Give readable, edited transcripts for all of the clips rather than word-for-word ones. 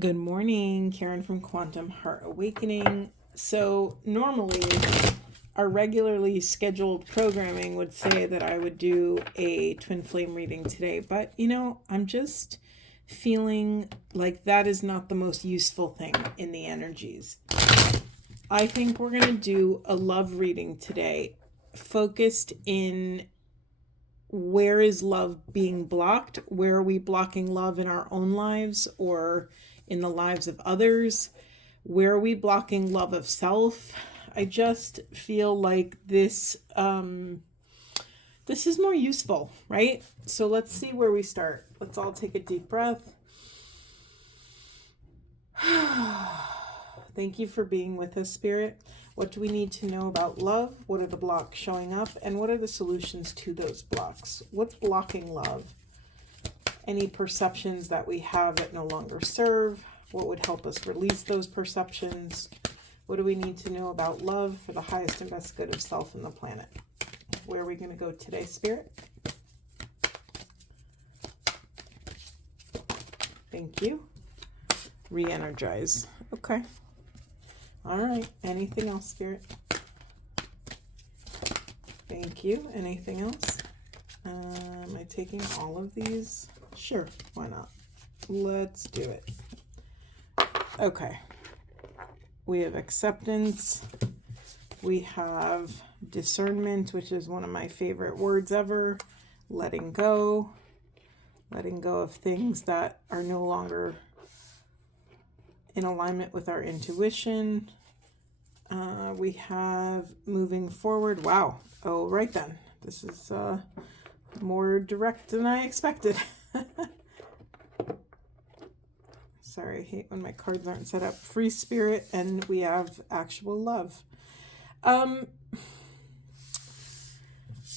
Good morning, Karen from Quantum Heart Awakening. So normally our regularly scheduled programming would say that I would do a twin flame reading today, but I'm just feeling like that is not the most useful thing in the energies. I think we're going to do a love reading today, focused in where is love being blocked? Where are we blocking love in our own lives or in the lives of others? Where are we blocking love of self? I just feel like this is more useful, right? So let's see where we start. Let's all take a deep breath. Thank you for being with us, Spirit. What do we need to know about love? What are the blocks showing up? And what are the solutions to those blocks? What's blocking love? Any perceptions that we have that no longer serve? What would help us release those perceptions? What do we need to know about love for the highest and best good of self and the planet? Where are we going to go today, Spirit? Thank you. Re-energize. Okay. All right. Anything else, Spirit? Thank you. Anything else? Am I taking all of these? Sure. Why not? Let's do it. Okay. We have acceptance. We have discernment, which is one of my favorite words ever. Letting go. Letting go of things that are no longer in alignment with our intuition. We have moving forward. Wow. Oh, right then. This is more direct than I expected. Sorry, I hate when my cards aren't set up. Free spirit, and we have actual love.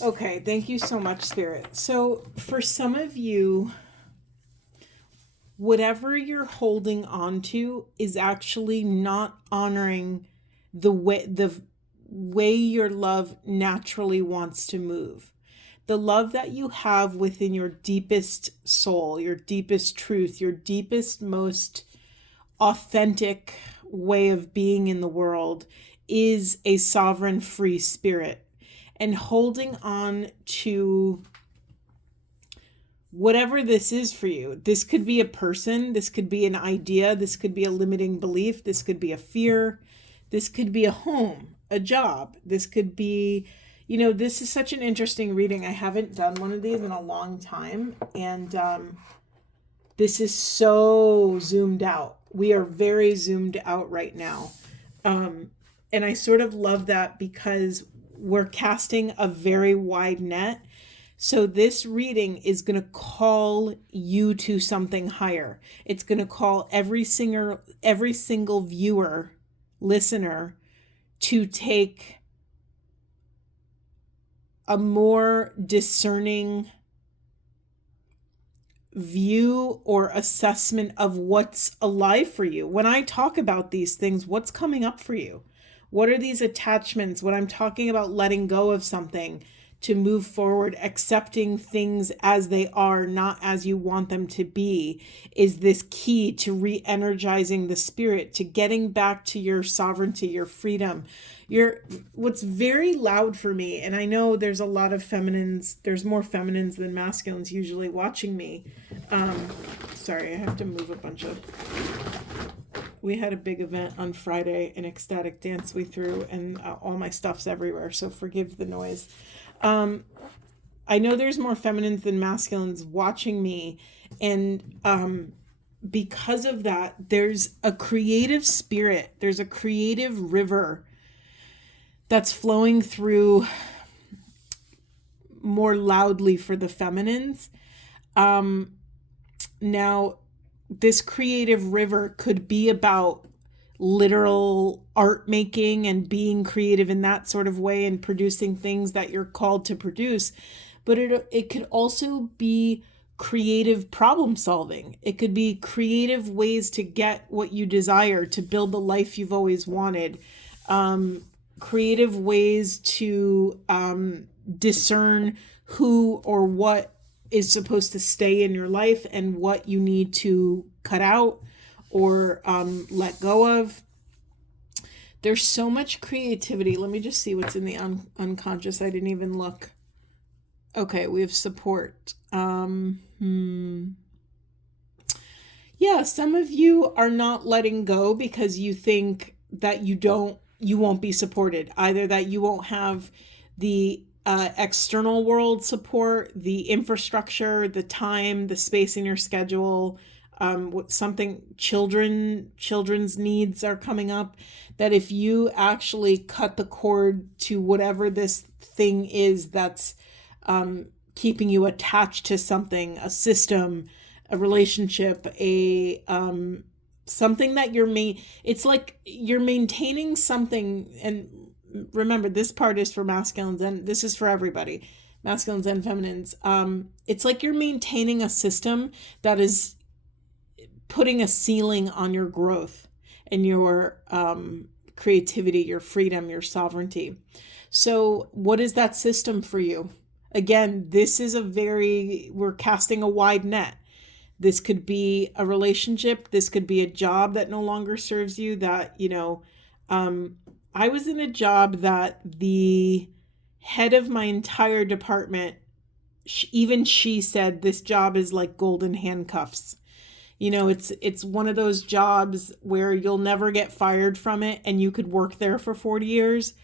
Okay, thank you so much, Spirit. So for some of you, whatever you're holding on to is actually not honoring the way your love naturally wants to move. The love that you have within your deepest soul, your deepest truth, your deepest, most authentic way of being in the world is a sovereign, free spirit. And holding on to whatever this is for you, this could be a person, this could be an idea, this could be a limiting belief, this could be a fear, this could be a home, a job, this could be, this is such an interesting reading. I haven't done one of these in a long time, and this is so zoomed out. We are very zoomed out right now. And I sort of love that because we're casting a very wide net. So this reading is going to call you to something higher. It's going to call every single viewer, listener, to take a more discerning view or assessment of what's alive for you. When I talk about these things, what's coming up for you? What are these attachments? When I'm talking about letting go of something to move forward, accepting things as they are, not as you want them to be, is this key to re-energizing the spirit, to getting back to your sovereignty, your freedom. What's very loud for me, and I know there's a lot of feminines, there's more feminines than masculines usually watching me. Sorry, I have to move a bunch of... We had a big event on Friday, an ecstatic dance we threw, and all my stuff's everywhere, so forgive the noise. I know there's more feminines than masculines watching me, and because of that, there's a creative spirit, there's a creative river that's flowing through more loudly for the feminines. Now, this creative river could be about literal art making and being creative in that sort of way and producing things that you're called to produce. But it could also be creative problem solving. It could be creative ways to get what you desire, to build the life you've always wanted. Creative ways to discern who or what is supposed to stay in your life and what you need to cut out, or let go of. There's so much creativity. Let me just see what's in the unconscious. I didn't even look. Okay, we have support. Yeah, some of you are not letting go because you think that you won't be supported. Either that you won't have the external world support, the infrastructure, the time, the space in your schedule, children's needs are coming up, that if you actually cut the cord to whatever this thing is that's keeping you attached to something, a system, a relationship, something that it's like you're maintaining something. And remember, this part is for masculines, and this is for everybody, masculines and feminines. It's like you're maintaining a system that is putting a ceiling on your growth and your creativity, your freedom, your sovereignty. So what is that system for you? Again, this is we're casting a wide net. This could be a relationship. This could be a job that no longer serves you, that, I was in a job that the head of my entire department, even she said, this job is like golden handcuffs. It's one of those jobs where you'll never get fired from it, and you could work there for 40 years.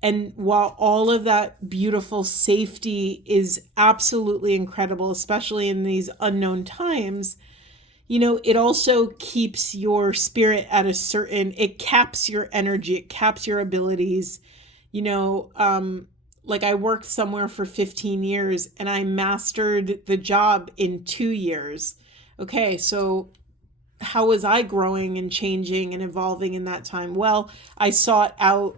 And while all of that beautiful safety is absolutely incredible, especially in these unknown times, it also keeps your spirit at it caps your energy, it caps your abilities. Like I worked somewhere for 15 years and I mastered the job in 2 years. Okay, so how was I growing and changing and evolving in that time? Well, I sought out,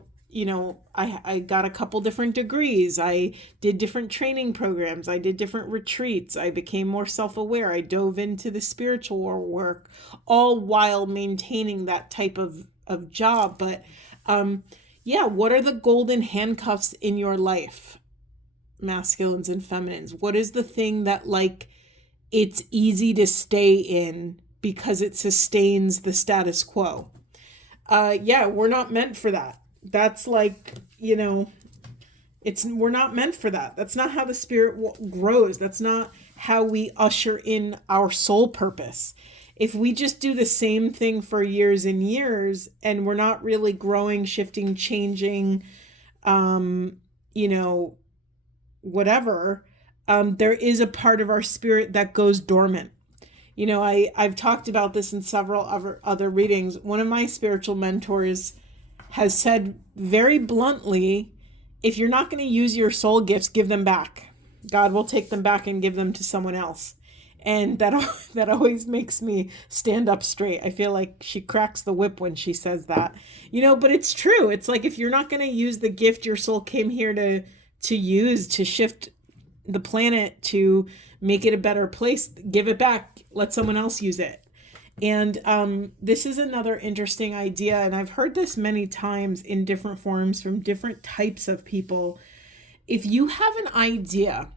I got a couple different degrees. I did different training programs. I did different retreats. I became more self-aware. I dove into the spiritual work, all while maintaining that type of job. But what are the golden handcuffs in your life, masculines and feminines? What is the thing that it's easy to stay in because it sustains the status quo? We're not meant for that. That's we're not meant for that. That's not how the spirit grows. That's not how we usher in our soul purpose. If we just do the same thing for years and years and we're not really growing, shifting, changing, whatever, there is a part of our spirit that goes dormant. I've talked about this in several other readings. One of my spiritual mentors has said very bluntly, if you're not going to use your soul gifts, give them back. God will take them back and give them to someone else. And that always makes me stand up straight. I feel like she cracks the whip when she says that, but it's true. It's like, if you're not going to use the gift your soul came here to use, to shift the planet, to make it a better place, give it back, let someone else use it. And this is another interesting idea, and I've heard this many times in different forms from different types of people. If you have an idea,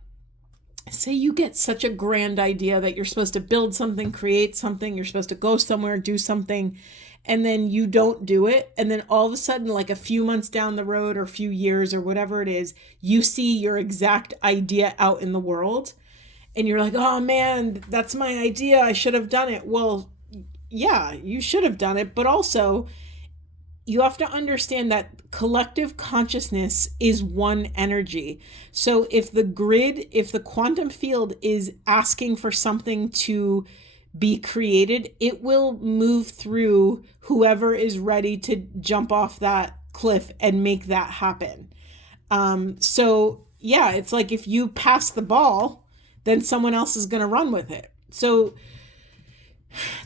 say you get such a grand idea that you're supposed to build something, create something, you're supposed to go somewhere, do something, and then you don't do it, and then all of a sudden, like a few months down the road or a few years or whatever it is, you see your exact idea out in the world, and you're like, oh man, that's my idea, I should have done it. Well, yeah, you should have done it, but also you have to understand that collective consciousness is one energy. So if the quantum field is asking for something to be created, it will move through whoever is ready to jump off that cliff and make that happen. It's like if you pass the ball, then someone else is going to run with it. So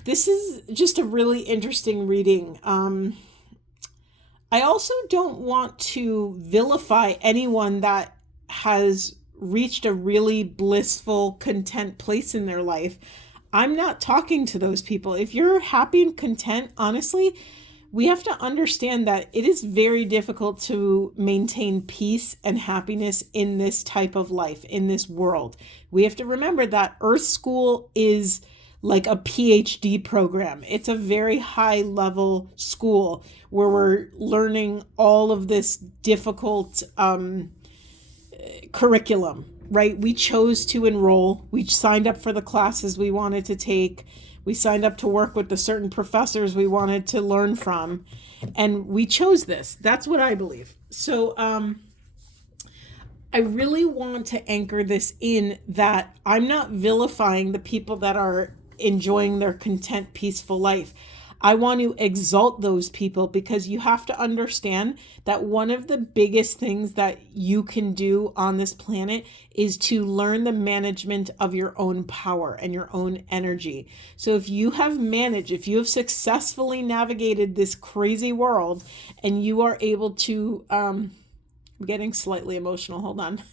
this is just a really interesting reading. I also don't want to vilify anyone that has reached a really blissful, content place in their life. I'm not talking to those people. If you're happy and content, honestly, we have to understand that it is very difficult to maintain peace and happiness in this type of life, in this world. We have to remember that Earth School is like a PhD program. It's a very high level school where we're learning all of this difficult curriculum, right? We chose to enroll. We signed up for the classes we wanted to take. We signed up to work with the certain professors we wanted to learn from. And we chose this. That's what I believe. So I really want to anchor this in that I'm not vilifying the people that are enjoying their content, peaceful life. I want to exalt those people because you have to understand that one of the biggest things that you can do on this planet is to learn the management of your own power and your own energy. So if you have successfully navigated this crazy world and you are able to, I'm getting slightly emotional, hold on.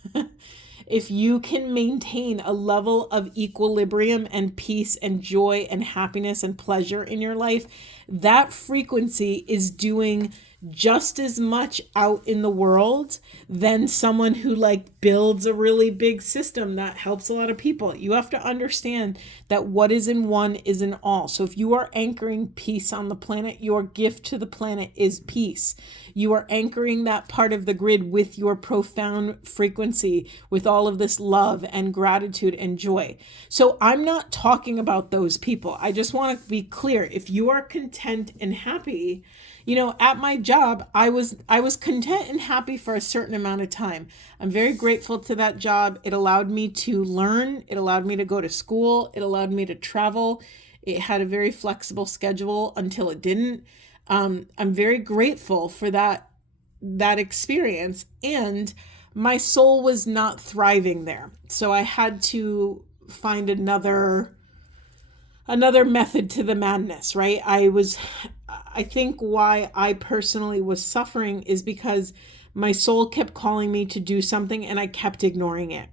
If you can maintain a level of equilibrium and peace and joy and happiness and pleasure in your life, that frequency is doing just as much out in the world than someone who like builds a really big system that helps a lot of people. You have to understand that what is in one is in all. So if you are anchoring peace on the planet, your gift to the planet is peace. You are anchoring that part of the grid with your profound frequency, with all of this love and gratitude and joy. So I'm not talking about those people. I just want to be clear. If you are content and happy, at my job, I was content and happy for a certain amount of time. I'm very grateful to that job. It allowed me to learn. It allowed me to go to school. It allowed me to travel. It had a very flexible schedule until it didn't. I'm very grateful for that experience, and my soul was not thriving there. So I had to find another method to the madness, right? I think why I personally was suffering is because my soul kept calling me to do something and I kept ignoring it.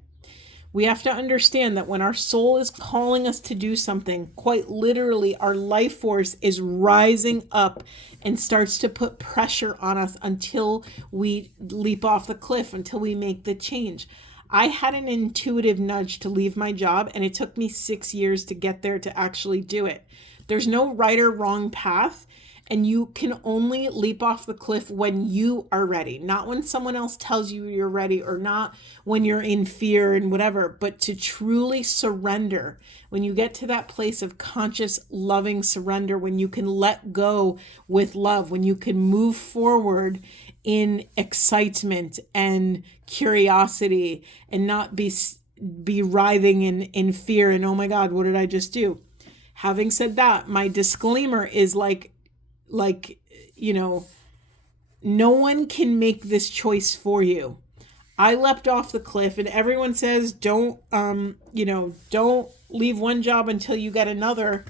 We have to understand that when our soul is calling us to do something, quite literally, our life force is rising up and starts to put pressure on us until we leap off the cliff, until we make the change. I had an intuitive nudge to leave my job, and it took me 6 years to get there to actually do it. There's no right or wrong path. And you can only leap off the cliff when you are ready, not when someone else tells you you're ready, or not when you're in fear and whatever, but to truly surrender. When you get to that place of conscious, loving surrender, when you can let go with love, when you can move forward in excitement and curiosity and not be writhing in fear and, oh my God, what did I just do? Having said that, my disclaimer is no one can make this choice for you. I leapt off the cliff, and everyone says, don't leave one job until you get another.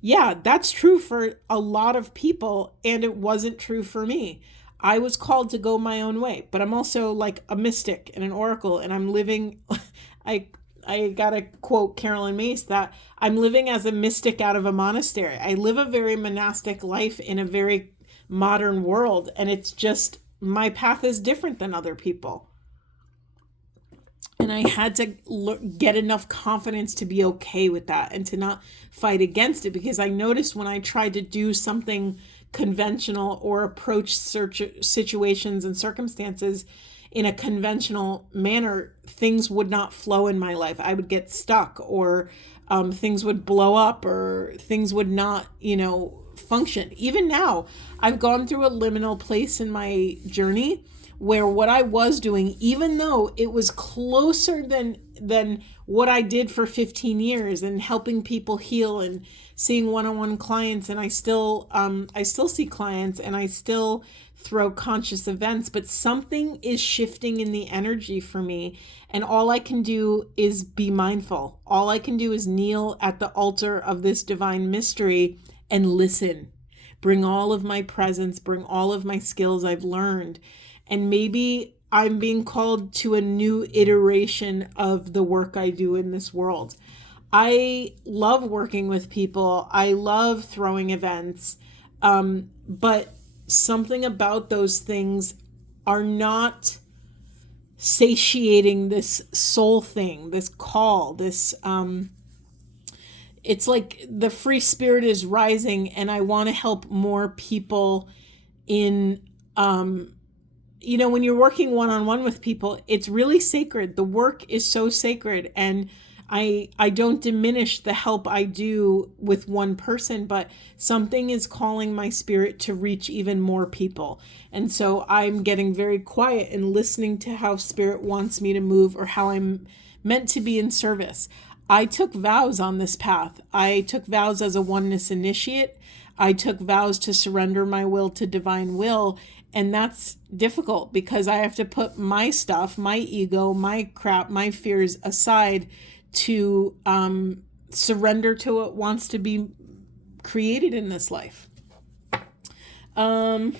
Yeah, that's true for a lot of people, and it wasn't true for me. I was called to go my own way, but I'm also like a mystic and an oracle, and I'm living, I gotta quote Carolyn Mace that I'm living as a mystic out of a monastery. I live a very monastic life in a very modern world, and it's just, my path is different than other people. And I had to get enough confidence to be okay with that and to not fight against it, because I noticed when I tried to do something conventional or approach situations and circumstances in a conventional manner, things would not flow in my life. I would get stuck, or things would blow up, or things would not, function. Even now, I've gone through a liminal place in my journey where what I was doing, even though it was closer than what I did for 15 years and helping people heal and seeing one-on-one clients, and I still see clients, and I still throw conscious events, but something is shifting in the energy for me, and all I can do is be mindful. All I can do is kneel at the altar of this divine mystery and listen. Bring all of my presence, bring all of my skills I've learned, and maybe I'm being called to a new iteration of the work I do in this world. I love working with people. I love throwing events, but something about those things are not satiating this soul thing, this call, this it's like the free spirit is rising, and I want to help more people in, when you're working one-on-one with people, it's really sacred. The work is so sacred, and I don't diminish the help I do with one person, but something is calling my spirit to reach even more people. And so I'm getting very quiet and listening to how spirit wants me to move, or how I'm meant to be in service. I took vows on this path. I took vows as a oneness initiate. I took vows to surrender my will to divine will. And that's difficult because I have to put my stuff, my ego, my crap, my fears aside to surrender to what wants to be created in this life. Let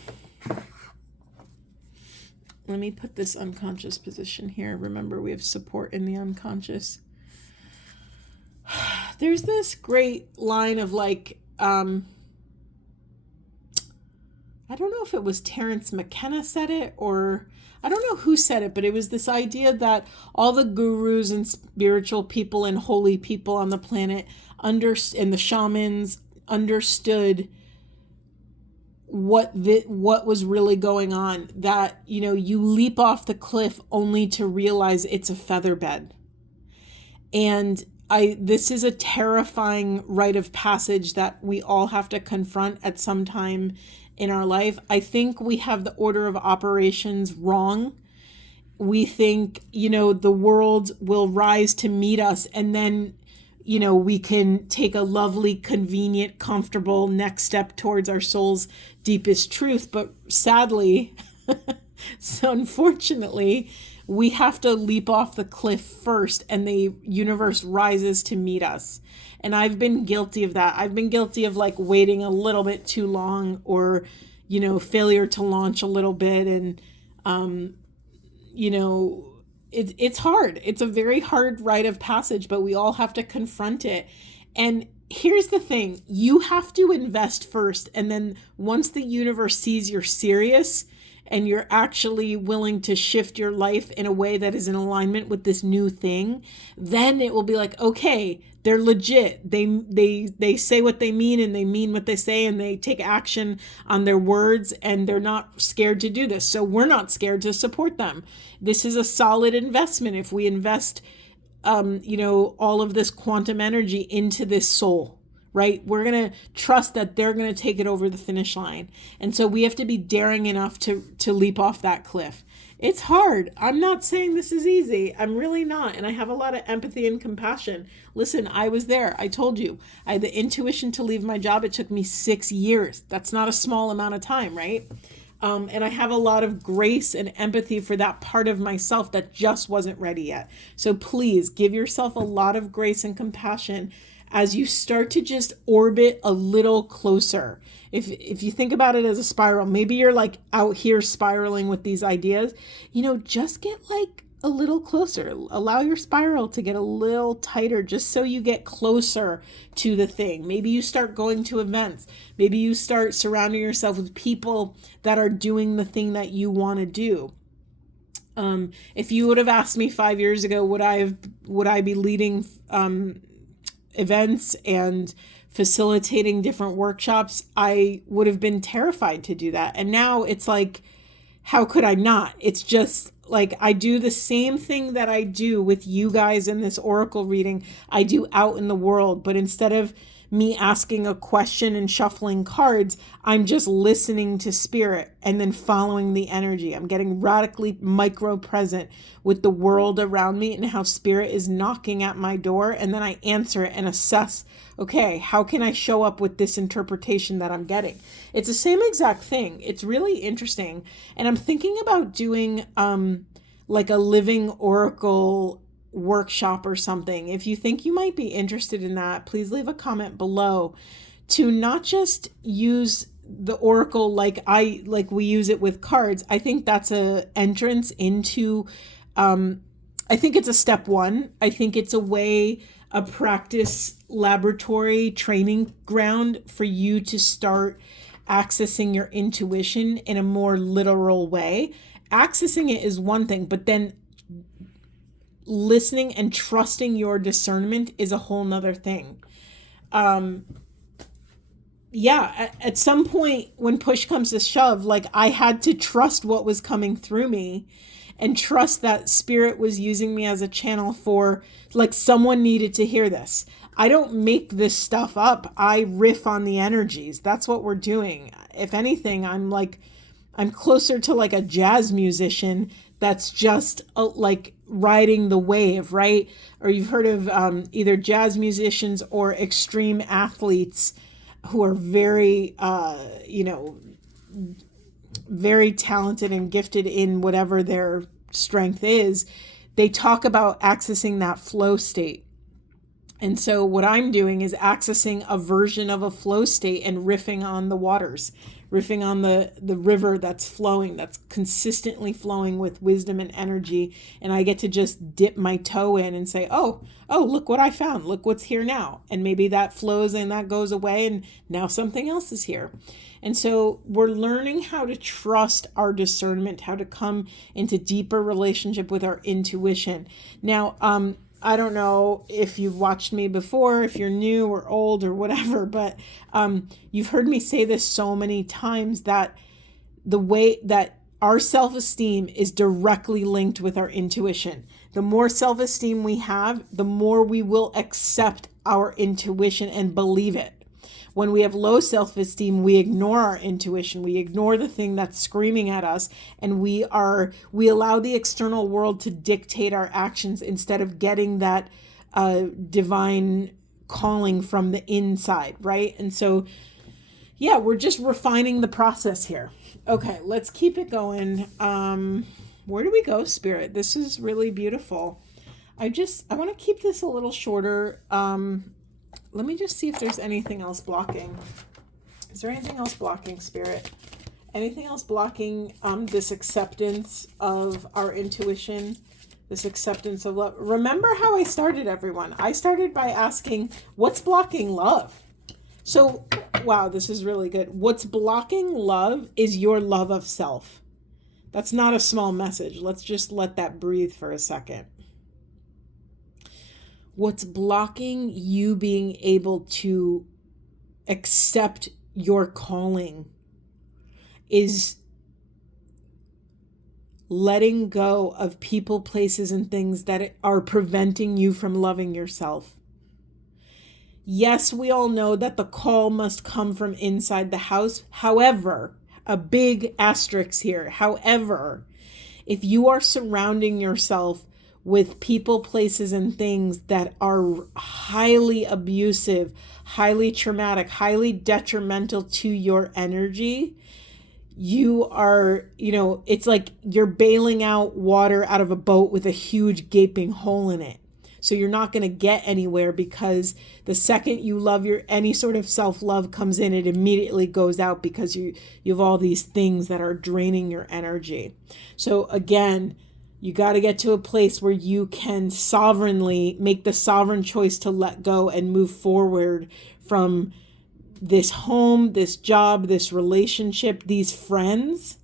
me put this unconscious position here. Remember, we have support in the unconscious. There's this great line of like, I don't know if it was Terence McKenna said it, or I don't know who said it, but it was this idea that all the gurus and spiritual people and holy people on the planet and the shamans understood what was really going on. That, you leap off the cliff only to realize it's a feather bed. And this is a terrifying rite of passage that we all have to confront at some time in our life. I think we have the order of operations wrong. We think, the world will rise to meet us, and then, we can take a lovely, convenient, comfortable next step towards our soul's deepest truth. But sadly, so unfortunately, we have to leap off the cliff first, and the universe rises to meet us. And I've been guilty of that. I've been guilty of like waiting a little bit too long, or, failure to launch a little bit. And, it's hard. It's a very hard rite of passage, but we all have to confront it. And here's the thing. You have to invest first. And then once the universe sees you're serious, and you're actually willing to shift your life in a way that is in alignment with this new thing, then it will be like, okay, they're legit. They say what they mean, and they mean what they say, and they take action on their words, and they're not scared to do this. So we're not scared to support them. This is a solid investment if we invest, all of this quantum energy into this soul. Right? We're going to trust that they're going to take it over the finish line. And so we have to be daring enough to leap off that cliff. It's hard. I'm not saying this is easy. I'm really not. And I have a lot of empathy and compassion. Listen, I was there. I told you. I had the intuition to leave my job. It took me 6 years. That's not a small amount of time, right? And I have a lot of grace and empathy for that part of myself that just wasn't ready yet. So please give yourself a lot of grace and compassion as you start to just orbit a little closer. If you think about it as a spiral, maybe you're like out here spiraling with these ideas, just get like a little closer. Allow your spiral to get a little tighter, just so you get closer to the thing. Maybe you start going to events. Maybe you start surrounding yourself with people that are doing the thing that you want to do. If you would have asked me 5 years ago, would I be leading events and facilitating different workshops, I would have been terrified to do that. And now it's like, how could I not? It's just like, I do the same thing that I do with you guys in this oracle reading, I do out in the world. But instead of me asking a question and shuffling cards, I'm just listening to spirit and then following the energy. I'm getting radically micro present with the world around me and how spirit is knocking at my door. And then I answer it and assess, okay, how can I show up with this interpretation that I'm getting? It's the same exact thing. It's really interesting. And I'm thinking about doing like a living oracle workshop or something. If you think you might be interested in that, please leave a comment below, to not just use the oracle like we use it with cards. I think that's a entrance into I think it's a step one. I think it's a practice laboratory training ground for you to start accessing your intuition in a more literal way. Accessing it is one thing, but then listening and trusting your discernment is a whole nother thing. yeah, at some point when push comes to shove, like I had to trust what was coming through me and trust that spirit was using me as a channel for, like, someone needed to hear this. I don't make this stuff up. I riff on the energies. That's what we're doing. If anything, I'm closer to like a jazz musician that's just like riding the wave, right? Or you've heard of either jazz musicians or extreme athletes who are very, very talented and gifted in whatever their strength is. They talk about accessing that flow state. And so what I'm doing is accessing a version of a flow state and riffing on the waters, riffing on the river that's flowing, that's consistently flowing with wisdom and energy. And I get to just dip my toe in and say, oh, look what I found. Look what's here now. And maybe that flows and that goes away and now something else is here. And so we're learning how to trust our discernment, how to come into deeper relationship with our intuition. Now, I don't know if you've watched me before, if you're new or old or whatever, but you've heard me say this so many times that the way that our self-esteem is directly linked with our intuition. The more self-esteem we have, the more we will accept our intuition and believe it. When we have low self-esteem, we ignore our intuition. We ignore the thing that's screaming at us, and we allow the external world to dictate our actions instead of getting that divine calling from the inside, right? And so, yeah, we're just refining the process here. Okay, let's keep it going. Where do we go, Spirit? This is really beautiful. I want to keep this a little shorter. Let me just see if there's anything else blocking. Is there anything else blocking, Spirit? Anything else blocking this acceptance of our intuition, this acceptance of love? Remember how I started, everyone. I started by asking, what's blocking love? So, wow, this is really good. What's blocking love is your love of self. That's not a small message. Let's just let that breathe for a second. What's blocking you being able to accept your calling is letting go of people, places, and things that are preventing you from loving yourself. Yes, we all know that the call must come from inside the house. However, a big asterisk here. However, if you are surrounding yourself with people, places, and things that are highly abusive, highly traumatic, highly detrimental to your energy, you are, it's like you're bailing out water out of a boat with a huge gaping hole in it. So you're not going to get anywhere, because the second you love any sort of self-love comes in, it immediately goes out, because you have all these things that are draining your energy. So again, you got to get to a place where you can sovereignly make the sovereign choice to let go and move forward from this home, this job, this relationship, these friends.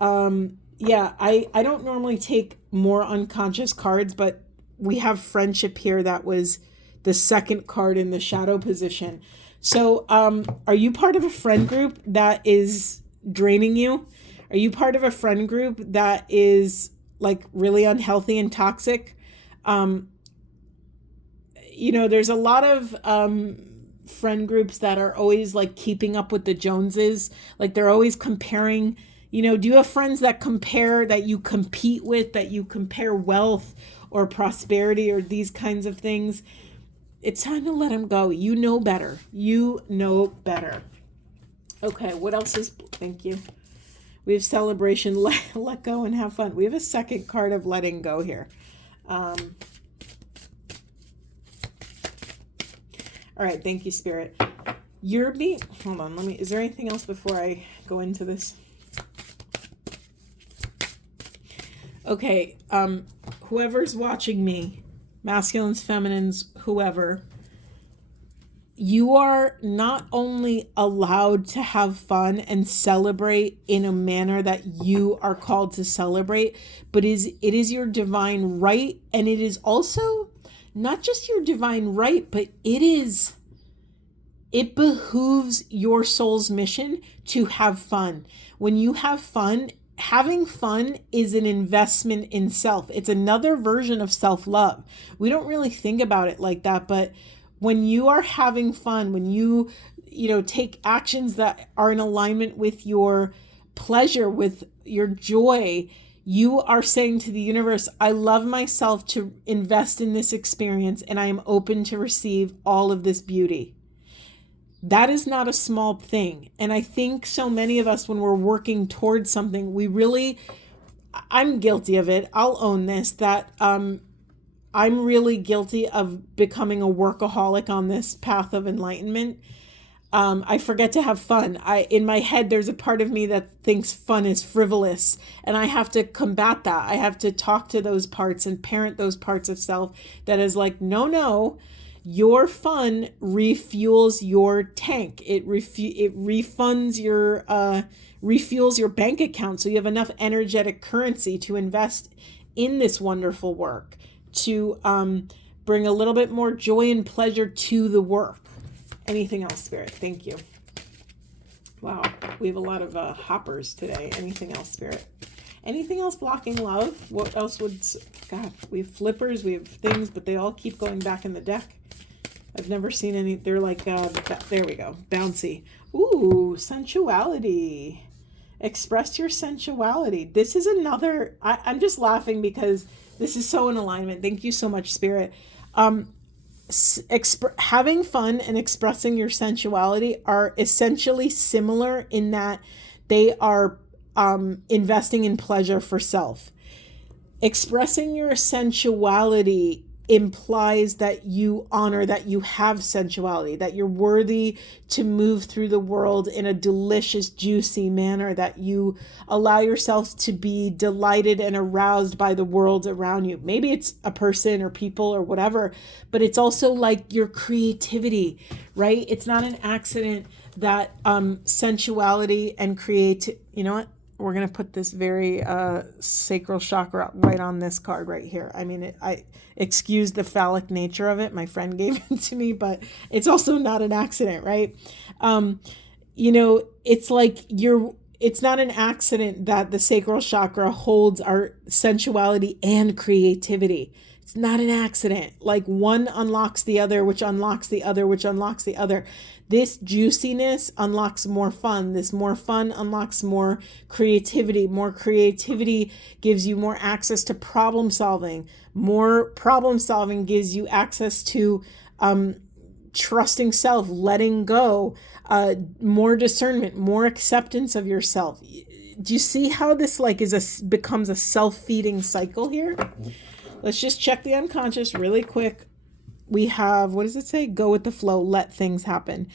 I don't normally take more unconscious cards, but we have friendship here. That was the second card in the shadow position. So are you part of a friend group that is draining you? Are you part of a friend group that is like really unhealthy and toxic? There's a lot of friend groups that are always like keeping up with the Joneses. Like they're always comparing, do you have friends that you compete with, that you compare wealth or prosperity or these kinds of things? It's time to let them go. You know better. Okay, what else is, thank you. We have celebration, let go and have fun. We have a second card of letting go here. All right, thank you, Spirit. Hold on, is there anything else before I go into this? Okay, whoever's watching me, masculines, feminines, whoever, you are not only allowed to have fun and celebrate in a manner that you are called to celebrate, but it is your divine right. And it is also not just your divine right, but it is It behooves your soul's mission to have fun. When you have fun, having fun is an investment in self. It's another version of self-love. We don't really think about it like that, but when you are having fun, when you take actions that are in alignment with your pleasure, with your joy, you are saying to the universe, I love myself to invest in this experience, and I am open to receive all of this beauty. That is not a small thing. And I think so many of us, when we're working towards something, I'm guilty of it. I'll own this, that I'm really guilty of becoming a workaholic on this path of enlightenment. I forget to have fun. In my head, there's a part of me that thinks fun is frivolous, and I have to combat that. I have to talk to those parts and parent those parts of self that is like, no, your fun refuels your tank. It refuels your bank account, so you have enough energetic currency to invest in this wonderful work, to bring a little bit more joy and pleasure to the work. Anything else, Spirit? Thank you. Wow, we have a lot of hoppers today. Anything else, Spirit? Anything else blocking love? What else would... God, we have flippers, we have things, but they all keep going back in the deck. I've never seen any... They're like... there we go. Bouncy. Ooh, sensuality. Express your sensuality. This is another... I'm just laughing because this is so in alignment. Thank you so much, Spirit. Having fun and expressing your sensuality are essentially similar in that they are investing in pleasure for self. Expressing your sensuality implies that you honor that you have sensuality, that you're worthy to move through the world in a delicious, juicy manner, that you allow yourself to be delighted and aroused by the world around you. Maybe it's a person or people or whatever, but it's also like your creativity, right? It's not an accident that sensuality and you know what? We're going to put this very sacral chakra right on this card right here. I mean, I excuse the phallic nature of it. My friend gave it to me, but it's also not an accident, right? It's like it's not an accident that the sacral chakra holds our sensuality and creativity. It's not an accident. Like one unlocks the other, which unlocks the other, which unlocks the other. This juiciness unlocks more fun. This more fun unlocks more creativity. More creativity gives you more access to problem solving. More problem solving gives you access to trusting self, letting go, more discernment, more acceptance of yourself. Do you see how this becomes a self-feeding cycle here? Let's just check the unconscious really quick. We have, what does it say? Go with the flow, let things happen.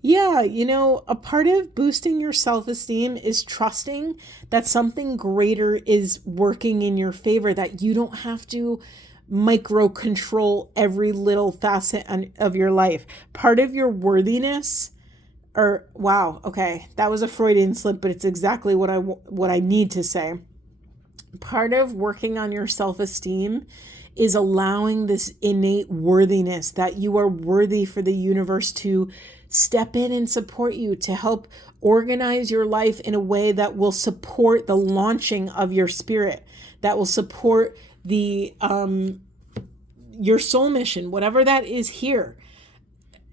Yeah, a part of boosting your self-esteem is trusting that something greater is working in your favor, that you don't have to micro control every little facet of your life. Part of your worthiness, wow, okay, that was a Freudian slip, but it's exactly what I need to say. Part of working on your self-esteem is allowing this innate worthiness, that you are worthy for the universe to step in and support you, to help organize your life in a way that will support the launching of your spirit, that will support the your soul mission, whatever that is here.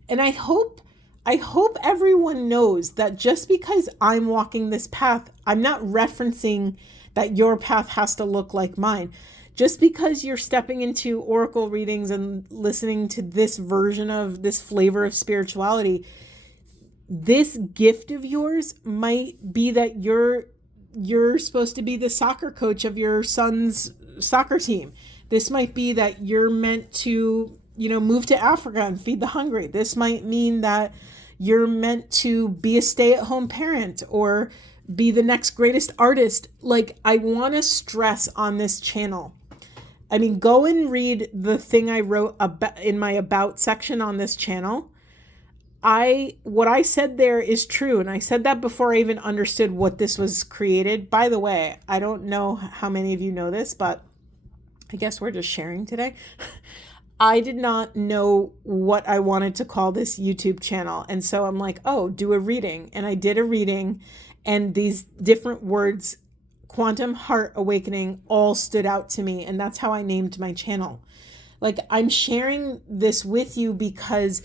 And I hope everyone knows that just because I'm walking this path, I'm not referencing that your path has to look like mine. Just because you're stepping into oracle readings and listening to this version of this flavor of spirituality, this gift of yours might be that you're supposed to be the soccer coach of your son's soccer team. This might be that you're meant to, move to Africa and feed the hungry. This might mean that you're meant to be a stay-at-home parent or be the next greatest artist. Like, I want to stress on this channel. I mean, go and read the thing I wrote about in my about section on this channel. What I said there is true. And I said that before I even understood what this was created. By the way, I don't know how many of you know this, but I guess we're just sharing today. I did not know what I wanted to call this YouTube channel. And so I'm like, oh, do a reading. And I did a reading, and these different words, quantum heart awakening, all stood out to me. And that's how I named my channel. Like, I'm sharing this with you because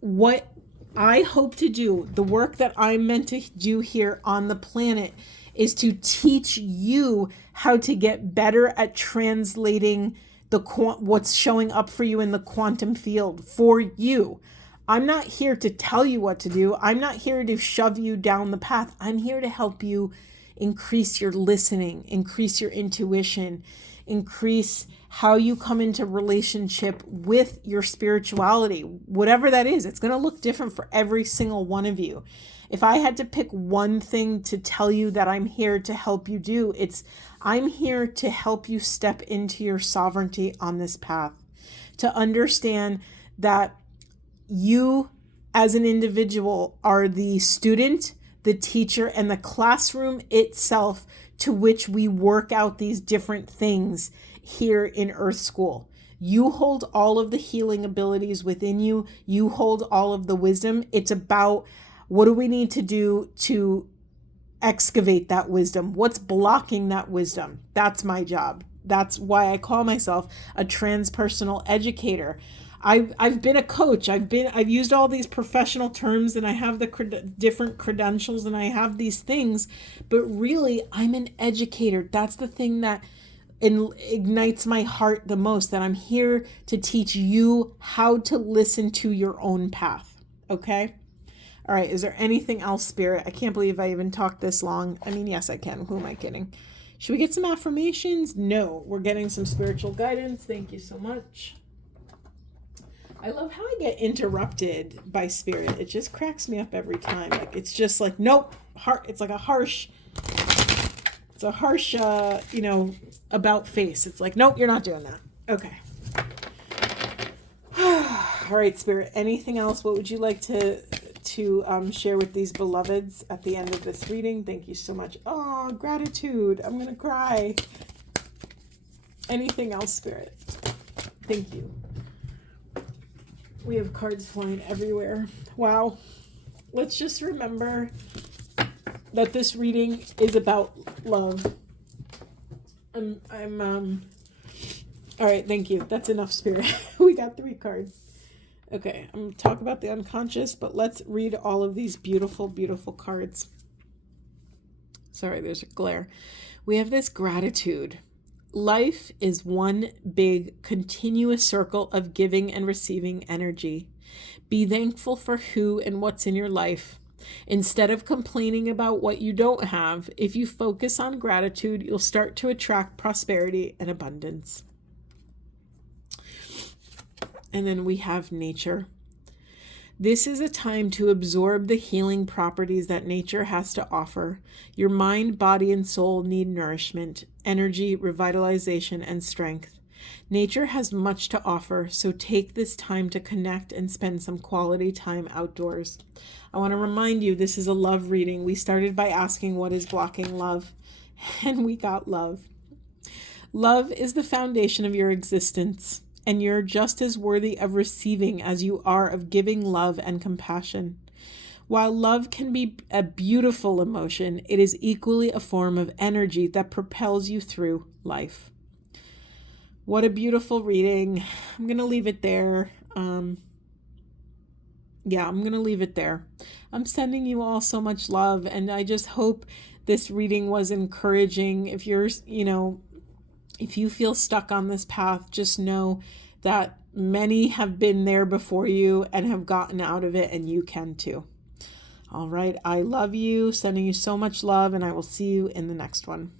what I hope to do, the work that I'm meant to do here on the planet, is to teach you how to get better at translating what's showing up for you in the quantum field for you. I'm not here to tell you what to do. I'm not here to shove you down the path. I'm here to help you increase your listening, increase your intuition, increase how you come into relationship with your spirituality, whatever that is. It's going to look different for every single one of you. If I had to pick one thing to tell you that I'm here to help you do, I'm here to help you step into your sovereignty on this path, to understand that you as an individual are the student, the teacher, and the classroom itself to which we work out these different things here in Earth School. You hold all of the healing abilities within you. You hold all of the wisdom. It's about, what do we need to do to excavate that wisdom? What's blocking that wisdom? That's my job. That's why I call myself a transpersonal educator. I've been a coach. I've used all these professional terms, and I have the different credentials, and I have these things, but really I'm an educator. That's the thing that ignites my heart the most, that I'm here to teach you how to listen to your own path. Okay? All right. Is there anything else, Spirit? I can't believe I even talked this long. I mean, yes, I can. Who am I kidding? Should we get some affirmations? No, we're getting some spiritual guidance. Thank you so much. I love how I get interrupted by Spirit. It just cracks me up every time. Like, it's just like, nope, it's like a harsh, about face. It's like, nope, you're not doing that. Okay. All right, Spirit, anything else? What would you like to share with these beloveds at the end of this reading? Thank you so much. Oh, gratitude. I'm going to cry. Anything else, Spirit? Thank you. We have cards flying everywhere. Wow. Let's just remember that this reading is about love. All right, thank you. That's enough, Spirit. We got 3 cards. Okay, I'm going to talk about the unconscious, but let's read all of these beautiful, beautiful cards. Sorry, there's a glare. We have this gratitude. Life is one big, continuous circle of giving and receiving energy. Be thankful for who and what's in your life. Instead of complaining about what you don't have, if you focus on gratitude, you'll start to attract prosperity and abundance. And then we have nature. This is a time to absorb the healing properties that nature has to offer. Your mind, body, and soul need nourishment, energy, revitalization, and strength. Nature has much to offer, so take this time to connect and spend some quality time outdoors. I want to remind you, this is a love reading. We started by asking what is blocking love, and we got love. Love is the foundation of your existence, and you're just as worthy of receiving as you are of giving love and compassion. While love can be a beautiful emotion, it is equally a form of energy that propels you through life. What a beautiful reading. I'm going to leave it there. I'm going to leave it there. I'm sending you all so much love, and I just hope this reading was encouraging. If you feel stuck on this path, just know that many have been there before you and have gotten out of it, and you can too. All right. I love you, sending you so much love, and I will see you in the next one.